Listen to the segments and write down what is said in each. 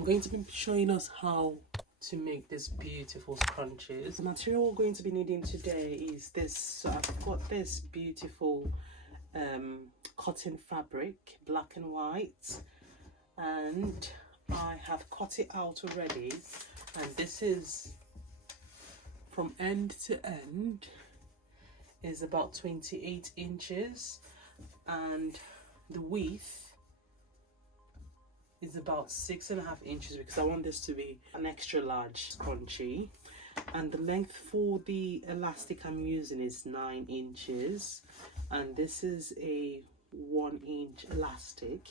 I'm going to be showing us how to make this beautiful scrunchies. The material we're going to be needing today is this. So I've got this beautiful cotton fabric, black and white, and I have cut it out already, and this is from end to end is about 28 inches, and the width is about 6.5 inches because I want this to be an extra large scrunchie. And the length for the elastic I'm using is 9 inches, and this is a 1-inch elastic.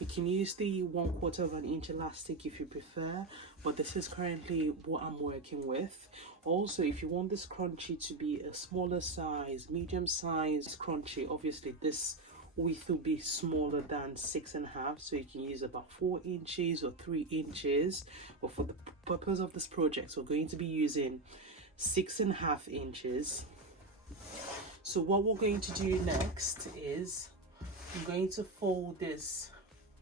You can use the 1/4 of an inch elastic if you prefer, but this is currently what I'm working with. Also, if you want this scrunchie to be a smaller size, medium size scrunchie, obviously this width will be smaller than 6.5, so you can use about 4 inches or 3 inches, but for the purpose of this project we're going to be using 6.5 inches. So what we're going to do next is I'm going to fold this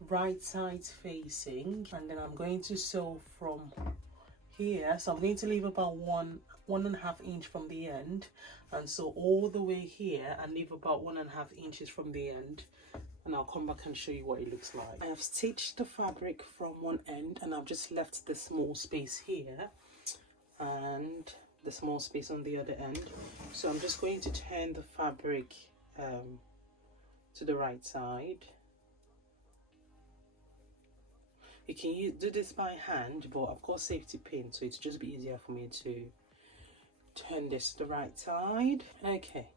right side facing, and then I'm going to sew from here. So I'm going to leave about 1.5 inch from the end and sew all the way here and leave about 1.5 inches from the end, and I'll come back and show you what it looks like. I have stitched the fabric from one end and I've just left the small space here and the small space on the other end. So I'm just going to turn the fabric to the right side. You can do this by hand, but I've got safety pin, so it's just be easier for me to turn this to the right side. Okay,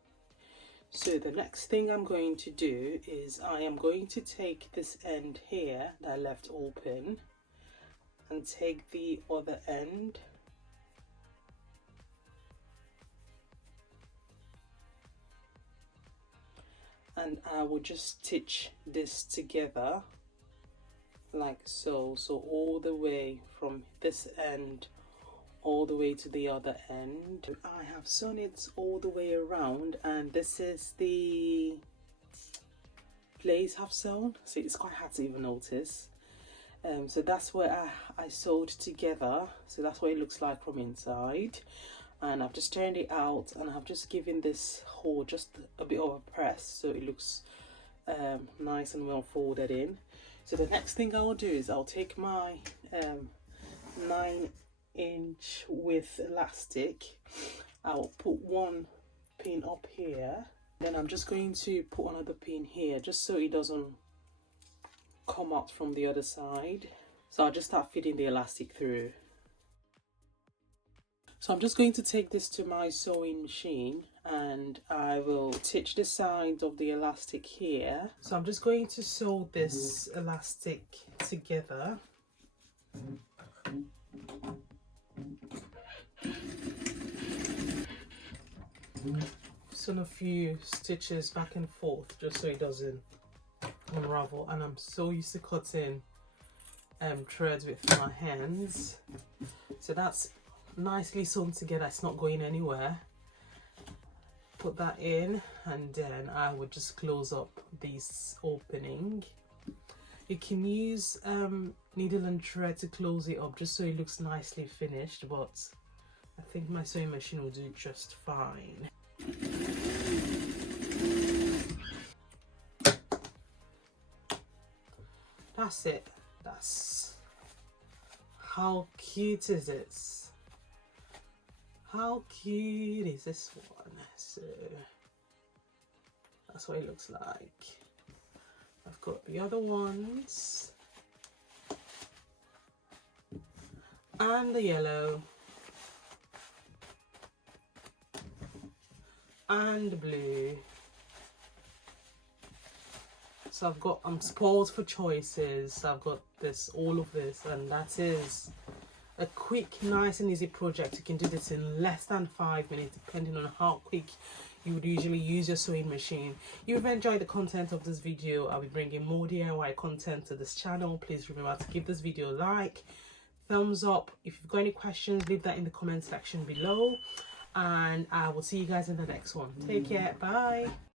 so the next thing I'm going to do is I am going to take this end here that I left open and take the other end and I will just stitch this together like so. So all the way from this end all the way to the other end. I have sewn it all the way around, and this is the place I've sewn, so it's quite hard to even notice. So that's where I sewed together, so that's what it looks like from inside. And I've just turned it out and I've just given this hole just a bit of a press so it looks nice and well folded in. So the next thing I'll do is I'll take my 9-inch width elastic, I'll put one pin up here, then I'm just going to put another pin here just so it doesn't come out from the other side. So I'll just start fitting the elastic through. So I'm just going to take this to my sewing machine and I will stitch the sides of the elastic here. So I'm just going to sew this elastic together. Sew a few stitches back and forth just so it doesn't unravel, and I'm so used to cutting threads with my hands, so that's nicely sewn together, it's not going anywhere. Put that in and then I would just close up this opening. You can use needle and thread to close it up just so it looks nicely finished, but I think my sewing machine will do just fine. That's it. That's how cute is this? How cute is this one? So that's what it looks like. I've got the other ones and the yellow and the blue. So I'm spoiled for choices. I've got all of this, and that is a quick, nice and easy project. You can do this in less than 5 minutes depending on how quick you would usually use your sewing machine. If you've enjoyed the content of this video, I'll be bringing more DIY content to this channel. Please remember to give this video a like, thumbs up. If you've got any questions, leave that in the comment section below, and I will see you guys in the next one. Take care, bye.